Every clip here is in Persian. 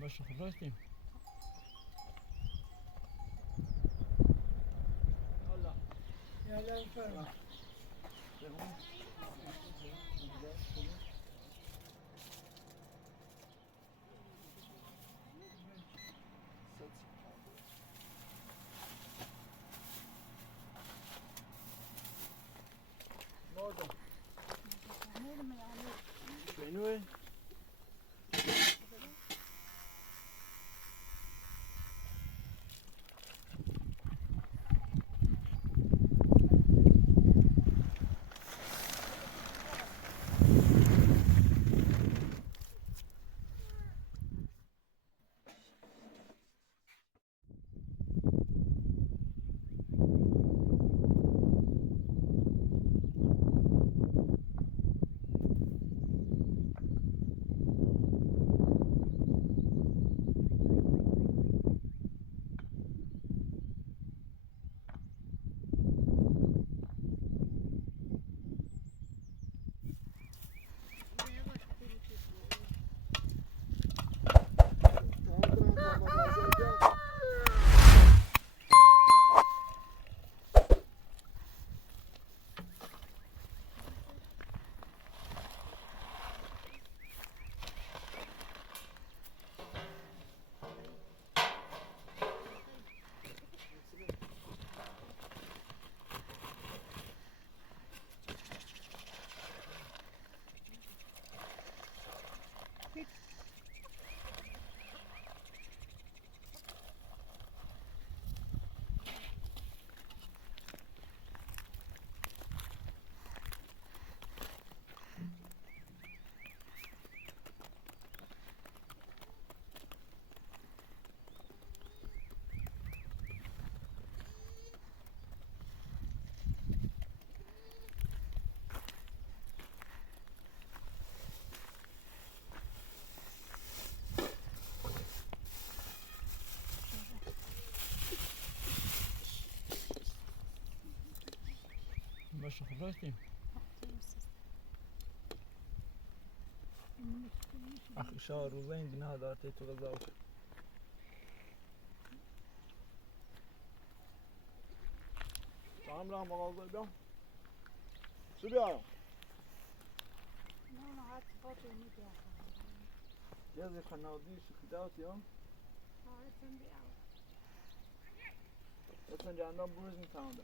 باشه خب راستیم یالا بفرما شنوه باشه خب راستیم اخشا روزه این بنا دارته تو غذا سلام رحم الله بیام چی بیارم؟ نه حتی خاطر میگم جزی خنادی شکیدات یا؟ حالتون بیام اصلا جاندام بروز میتونده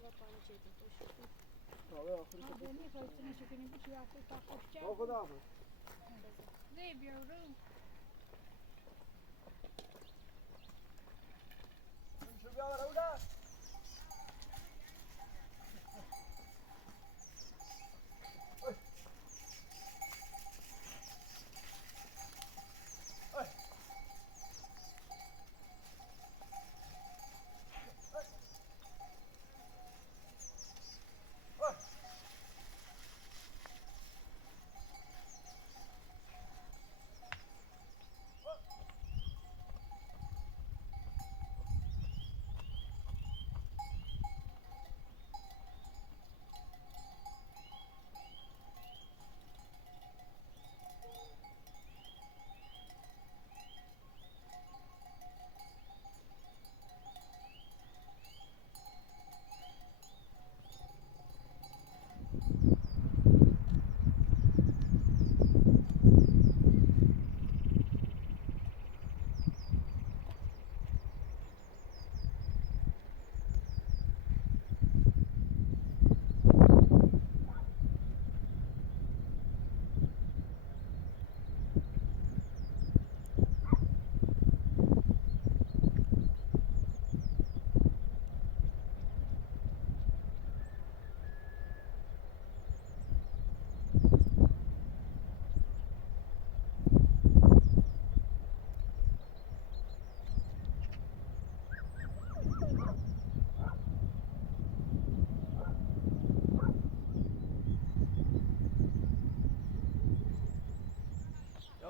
چرا پاره چه تو خوش آره آخری شد نه میخواست نشو کنی بچی وقتی تا خوش جا با خدا حافظ نه بیارم شو بیار اولا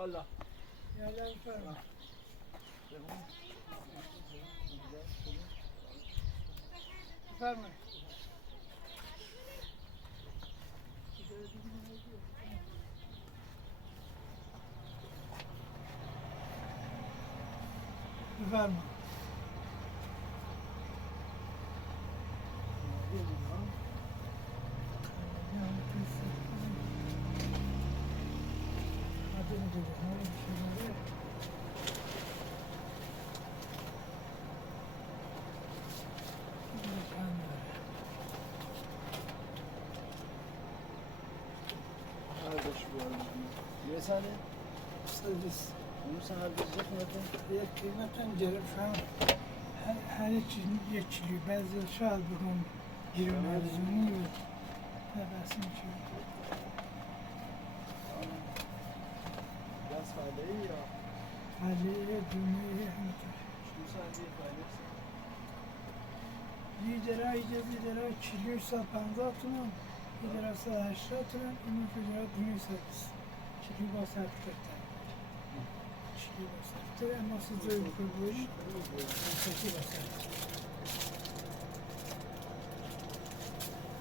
يلا یالا بفرما بفرما بفرما. هر داشت بیارم یه ساله سادس. اون سال بیزه کنتون یک قیمتن جرب شام her için geçiliyor. Bazı şal bugün girmez bunu ne dersin ki? دست فعله ای یا Aliye dünyaya hemter. شو ساله فعله lidera çiliyorsa 50 tuman, liderasa 80 tuman, onun lidera dünyası. Çili basar kırta. Çili basar kırta ama size yukarı Saki basar.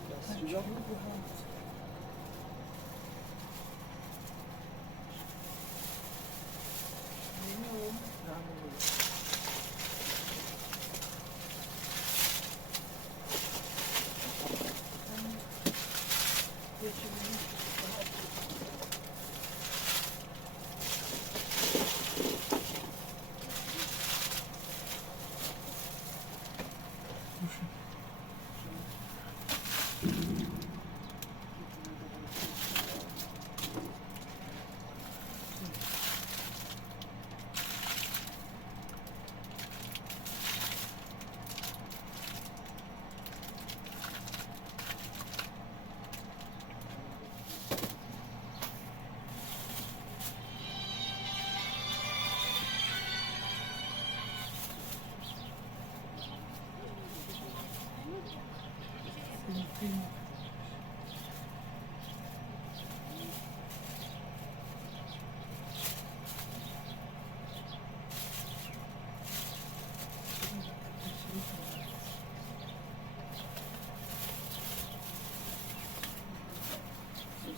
دست جدا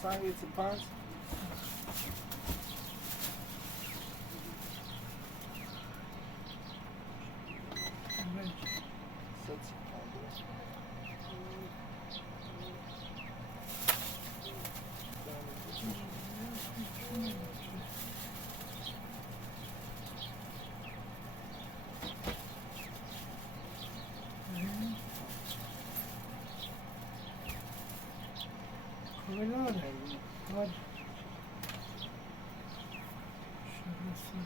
Sangue de pans. Kolay hadi. Şurası.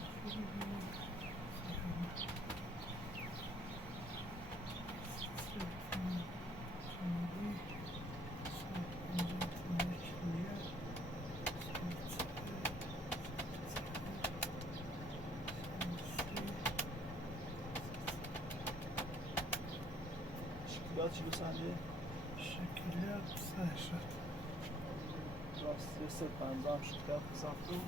Şıklar çivi saniye. Şekiller sayışır. Rastlıya set benzem şıklar kısalttım.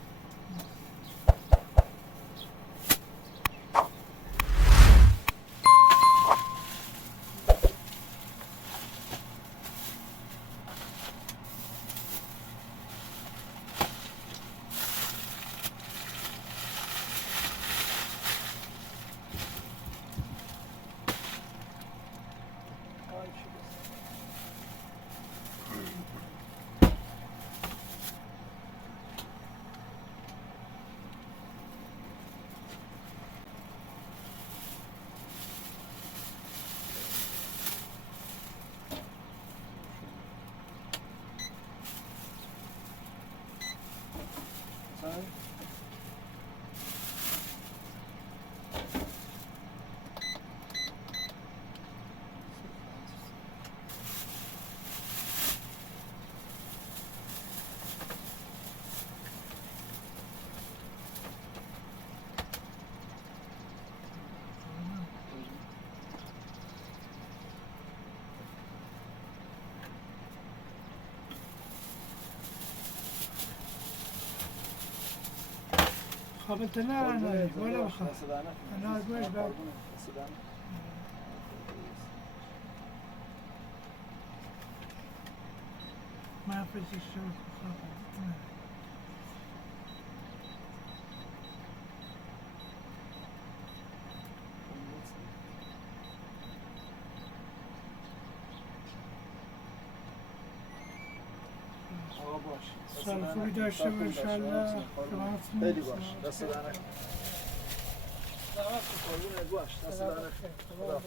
Ay şurası. Sen خابتنا أنا ولا بخاف. أنا أزمش بعد. ما في شيء خابتنا. آقا باش. سال خوبی داشته باش انشالله. خیلی باش. دست در نکن. زحمت کن قربونت باش. دست در نکن. خدا.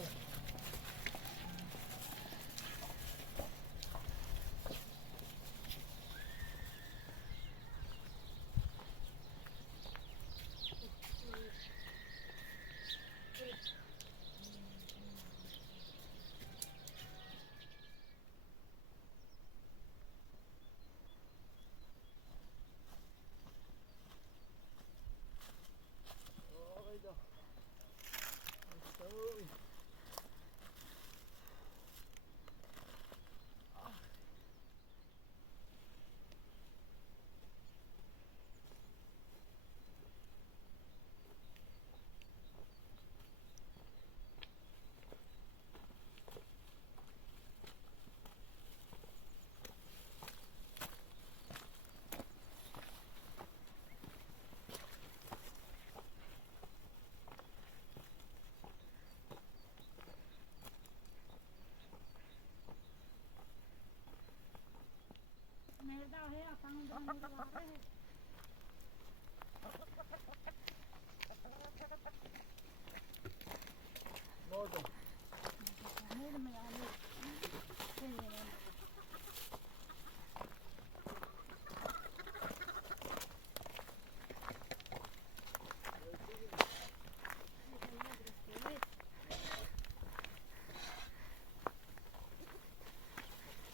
Orada.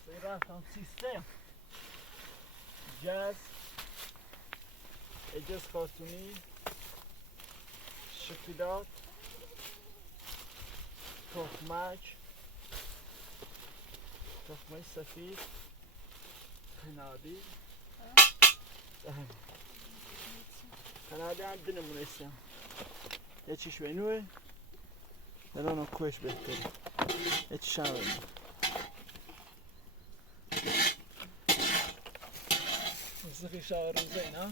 Säg raftan system. Jazz. اجاز خاتونی. شکلات. تخمک. تخمه سفید. قنادی. قنادی عندنا مناسب. یه چیش بینوه. الان کوش بهتره. یه چیش هم بینوه. موسیقی شاور روزه اینا.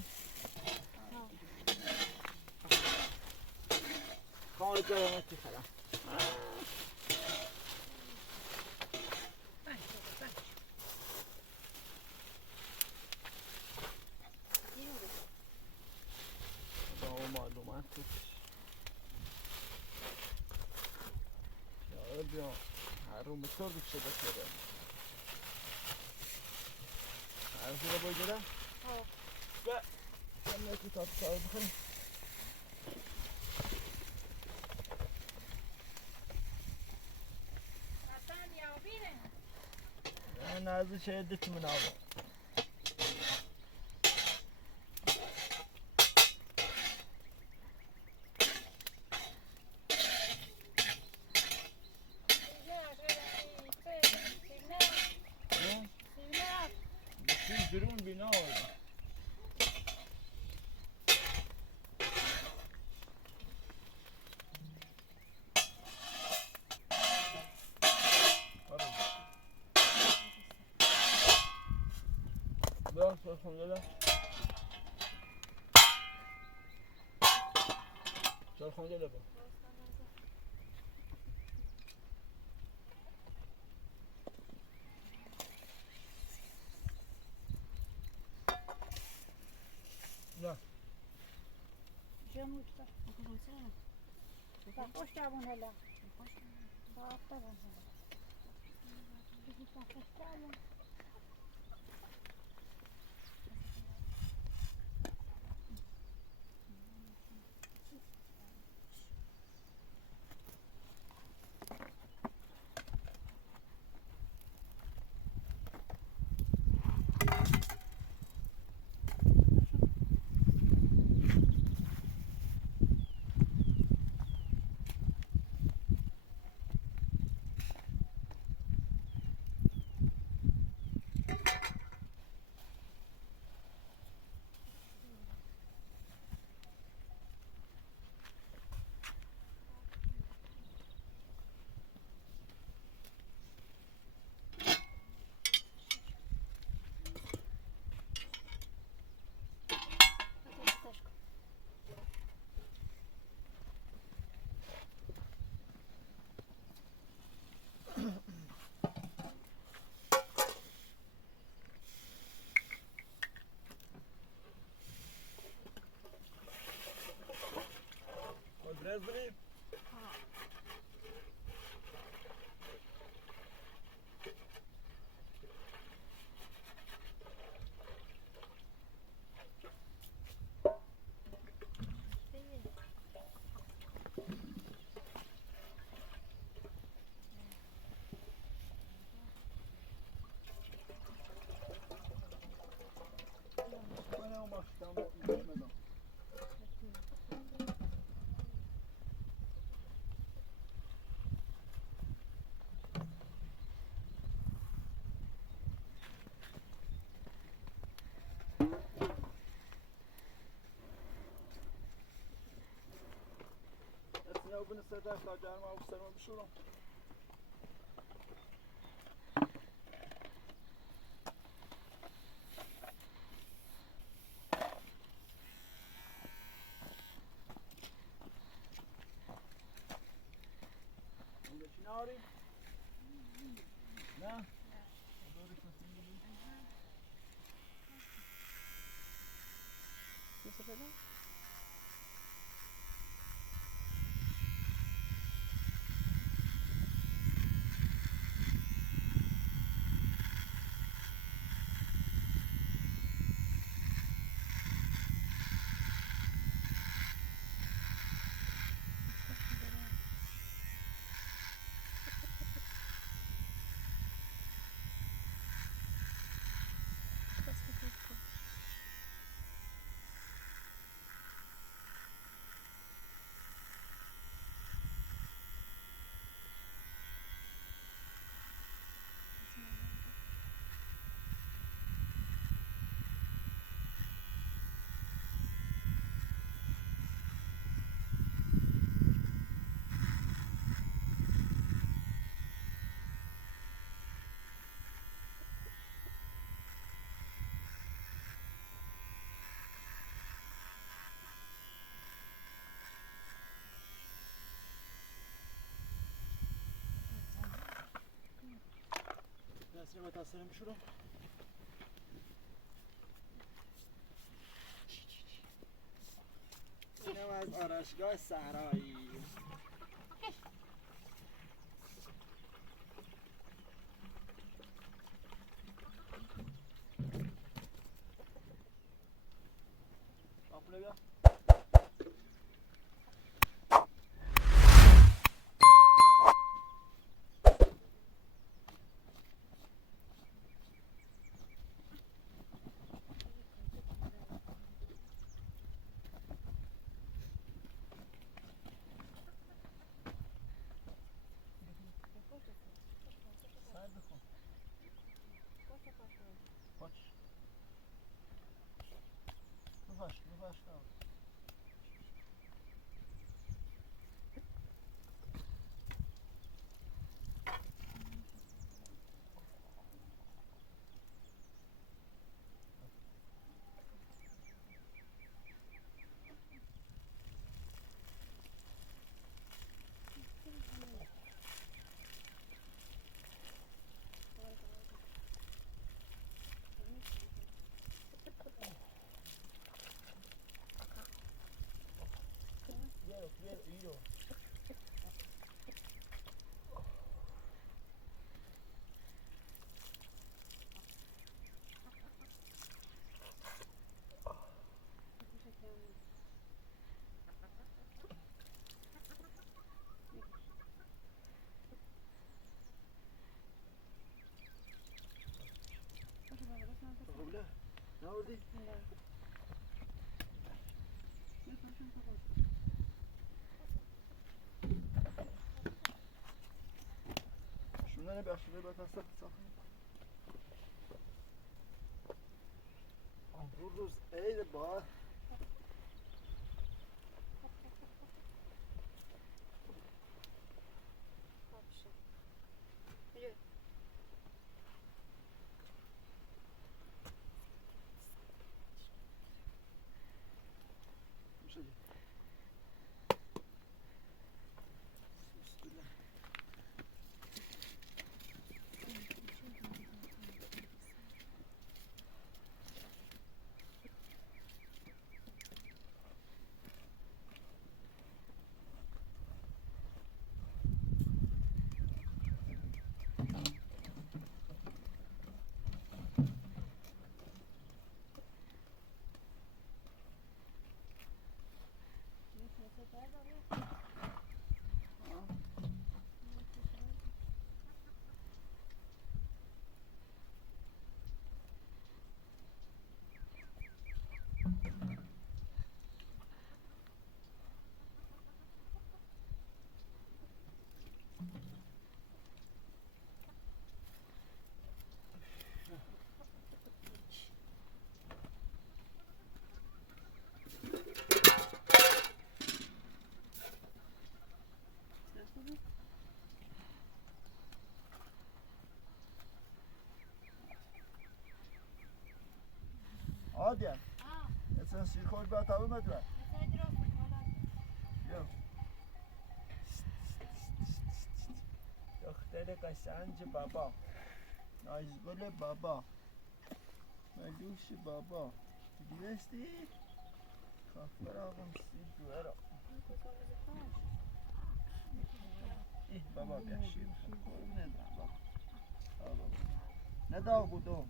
خواهی کرامتی خرم. با معلومات یا بیا هر رو مطور بکشه بکره هر رو باید جدا و کمی کتاب شاور بخوریم نازل شدت من هذا يجرون بنار لا الحمد لله الحمد لله لا جمود خوش جوون هلا خوش جوون هلا Tamam bak tamam düşmeden. Hepsine o bunu sedefler gelme avuslarıma bir şey olan. Ne arayayım? Ne? Nesrime tasarım şuram. اینم از آرایشگاه صحرایی. آپونه بیا. Yavaş kal. Iyo. Ne oldu? Şunlara bir aşırıya bakarsak sakın. Vururuz. Eyle bağ. عادیه اصلا سیرخور باید تابه مدوه یا دختر قشنج بابا نایزگل بابا ملوش بابا دیوستی کافر آقام سی دوه را ای بابا بیا شیر ندارم بابا نداغ بودو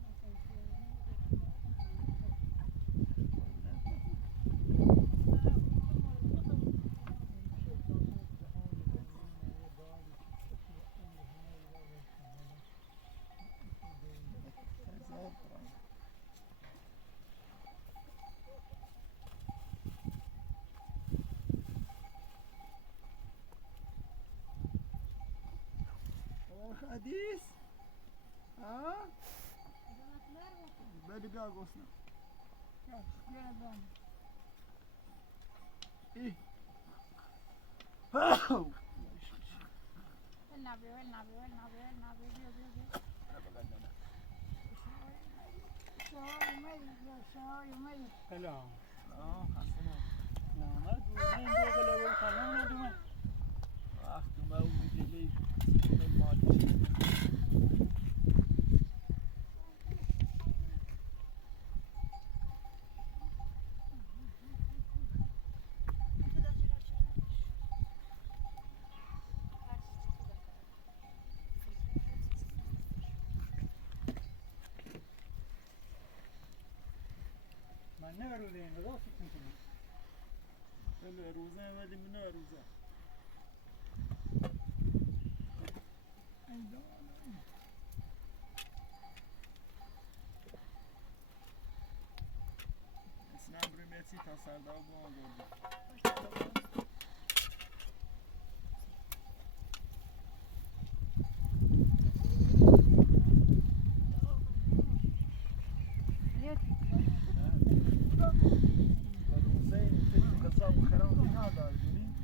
حدیث ها بله بیا گوسنم ای سلام حسنا نامد این دو گلوی خانم ندومه وقت ما اون میگلی سیکون مالی من نه روزه این غذا فکر میکنم بله روزه ولی منو روزه اسنام ریمیتی تا سردار با آگردی روزه این تو قصاب خرام دینا داری دونی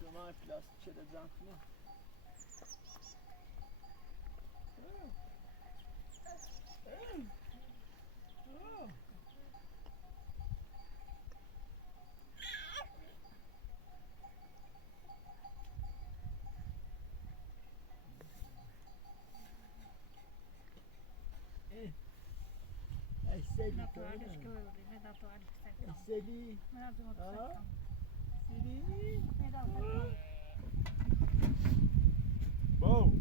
Demain, plastik çeleceğim falan. Seli, Seli, Bo,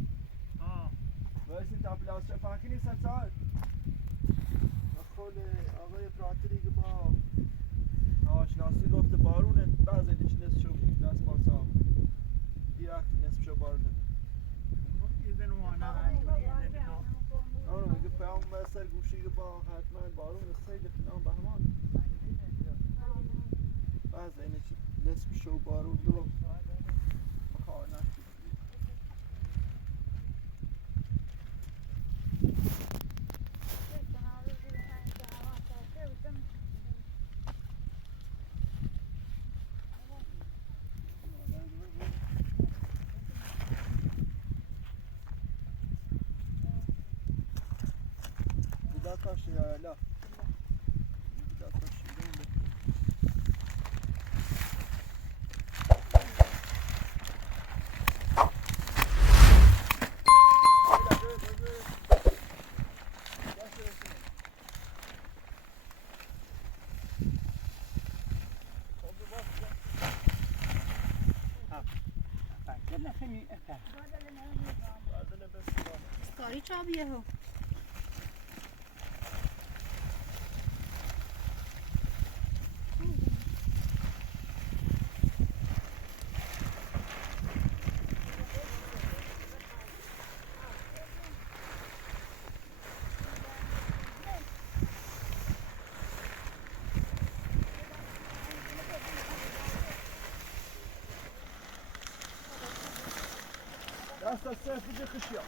واسه تابلاس شفاکی نیست سال خود آقای براتری که با آشناسی گفت بارونه بعضی نصف شو دست پارسا یه وقتی نصف شو بارونه آنو میگه پیام بسر گوشی که با حتما بارون خیلی فلان بهمان بعضی نصف شو بارون دو کار نشد Taş ya la. Taş şimdi. کاری چابیه ها دست از صرف خشیا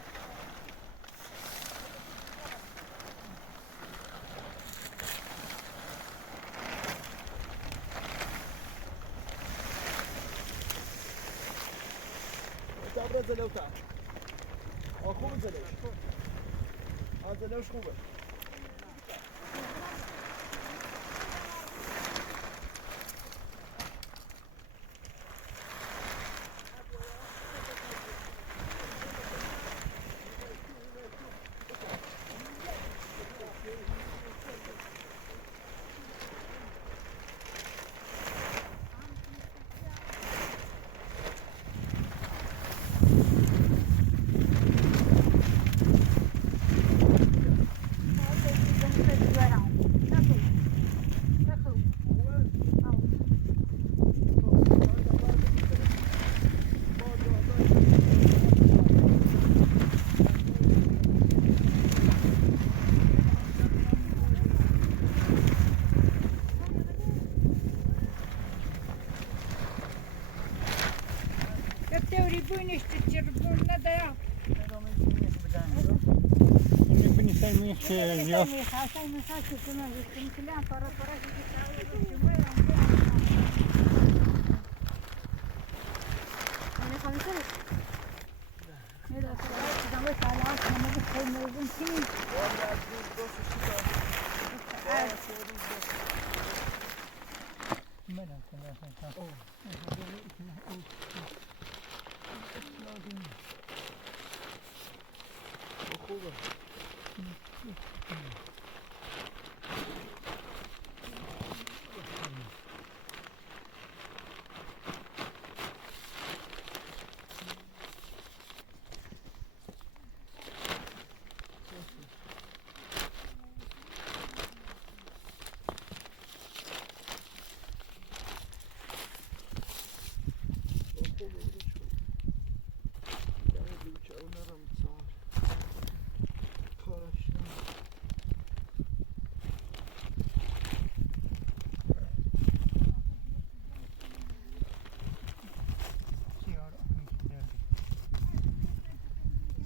تبرز زلوتا خوب زلوش زلوش خوبه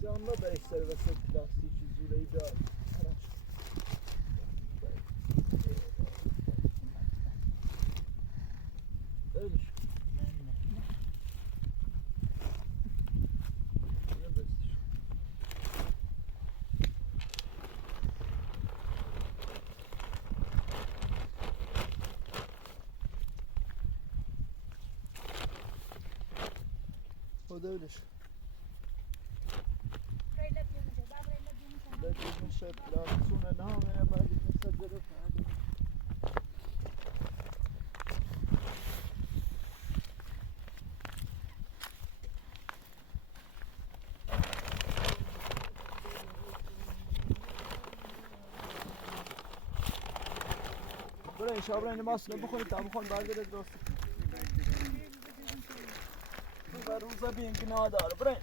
Canlı da işler ve plastik yüzüyle de araç. خدا ولش Böyle yapıyormuş. Ben böyle yapıyormuş. لكن الشاب لا تصون نهار يا بعد مسجلة عادي برای شابرانی ماسله بخورید تا بخون برگرد دوست بر روزا بین که ناداره برای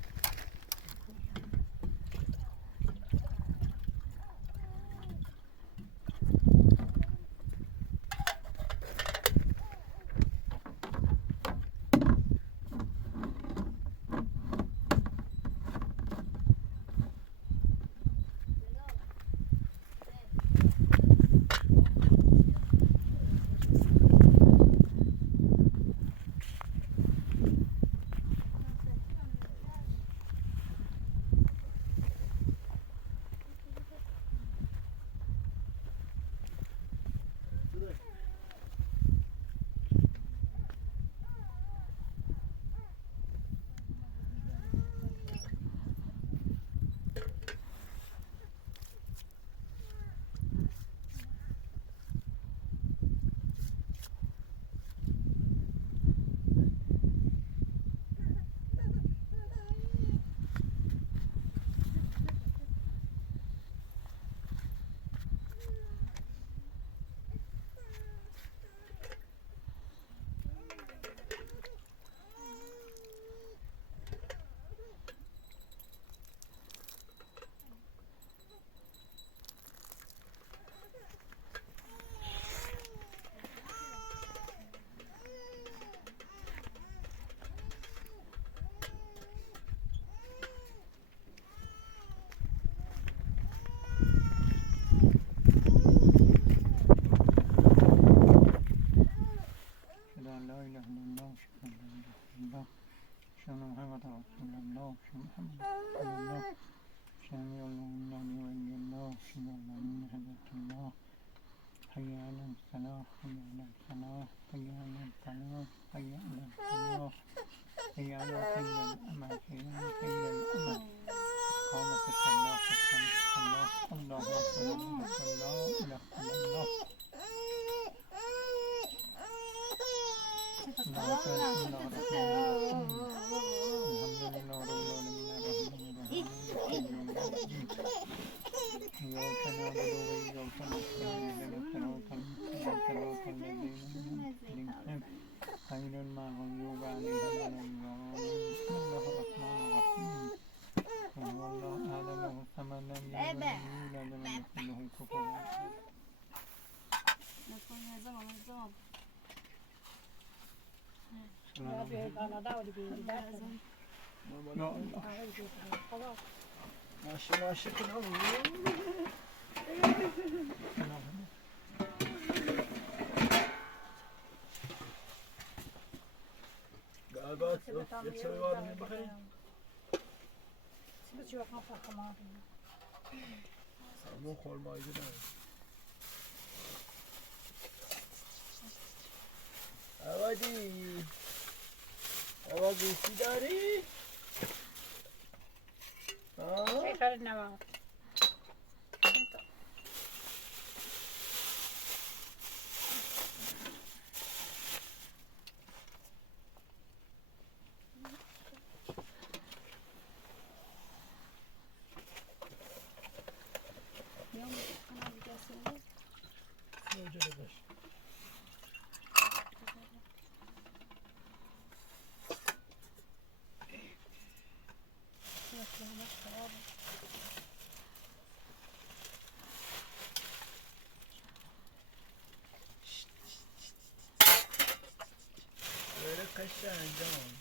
ماشي كده قاعد يتسوي وارد بخير بس يوقف فوق ما مو خول ما يجي اوادي سيداري شكرا نواه böyle kaşınacağım.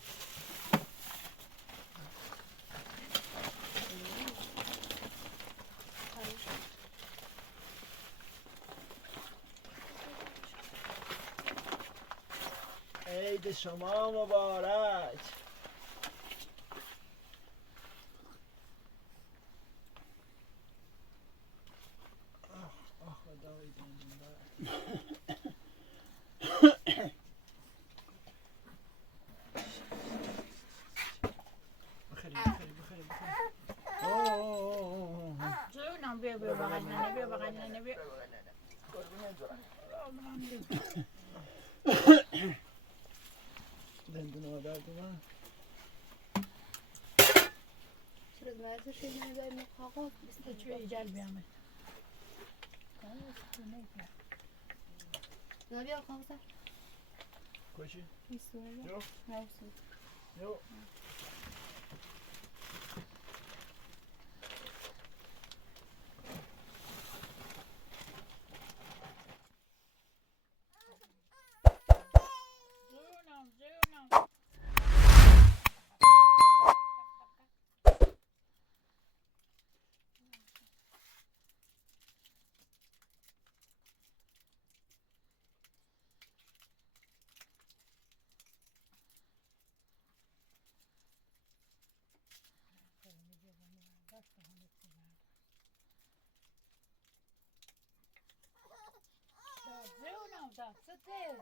عید شما مبارک. خدای دندون آدر دومن شد ورزش اینه داریم کاغذ تو چه ایجال بیامد نبیا کاغذ کشی؟ ایستونه جو مرسی جو جونم جونم دا ستر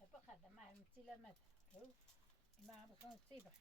بابا بقدر ما مثل ما ما بكون سيبه